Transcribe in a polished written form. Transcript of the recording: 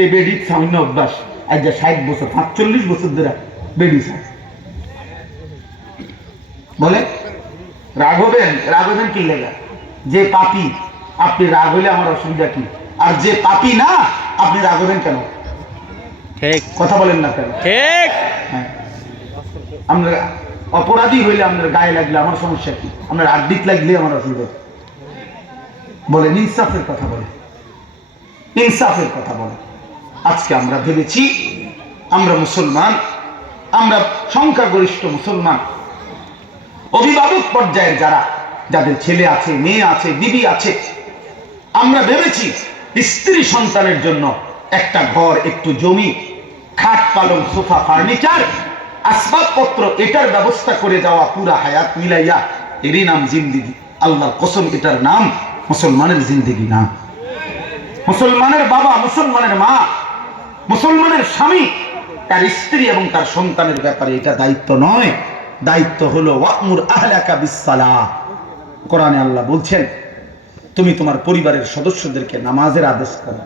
এই বেডি সামান্য অভ্যাস, আজ 60 বছর 45 বছর ধরে বেডি চায়। বলে রাগ হবেন কি লেগা? যে পাপী আপনি রাগ হইলে আমার অসুবিধা কি? আর যে পাপী না আপনি রাগ হবেন কেন? ঠিক কথা বলেন না কেন? ঠিক। হ্যাঁ, আমরা অপরাধী হইলে আমাদের গায়ে লাগলে আমার সমস্যা কি? আপনার আড্ডিত লাগলে আমার অসুবিধা। বলেন, ইনসাফের কথা বলে, ইনসাফের কথা বলে। আজকে আমরা ভেবেছি আমরা মুসলমান, আমরা সংখ্যাগরিষ্ঠ মুসলমান, অভিভাবক পর্যায়ের যাদের ছেলে আছে, মেয়ে আছে, বিবি আছে, আমরা ভেবেছি স্ত্রী সন্তানের জন্য একটা ঘর, একটু জমি, খাট পালং, সোফা, ফার্নিচার, আসবাবপত্র, এটার ব্যবস্থা করে যাওয়া পুরা হায়াত মিলাইয়া এরই নাম জিন্দিগি। আল্লাহর কসম, এটার নাম মুসলমানের জিন্দিগি না। মুসলমানের বাবা, মুসলমানের মা, মুসলমানের স্বামী তার স্ত্রী এবং তার সন্তানের ব্যাপারে এটা দায়িত্ব নয়। দায়িত্ব হলো ওয়া'মুর আহলাকা বিস-সালাহ। কোরআনে আল্লাহ বলছেন, তুমি তোমার পরিবারের সদস্যদেরকে নামাজের আদেশ করো।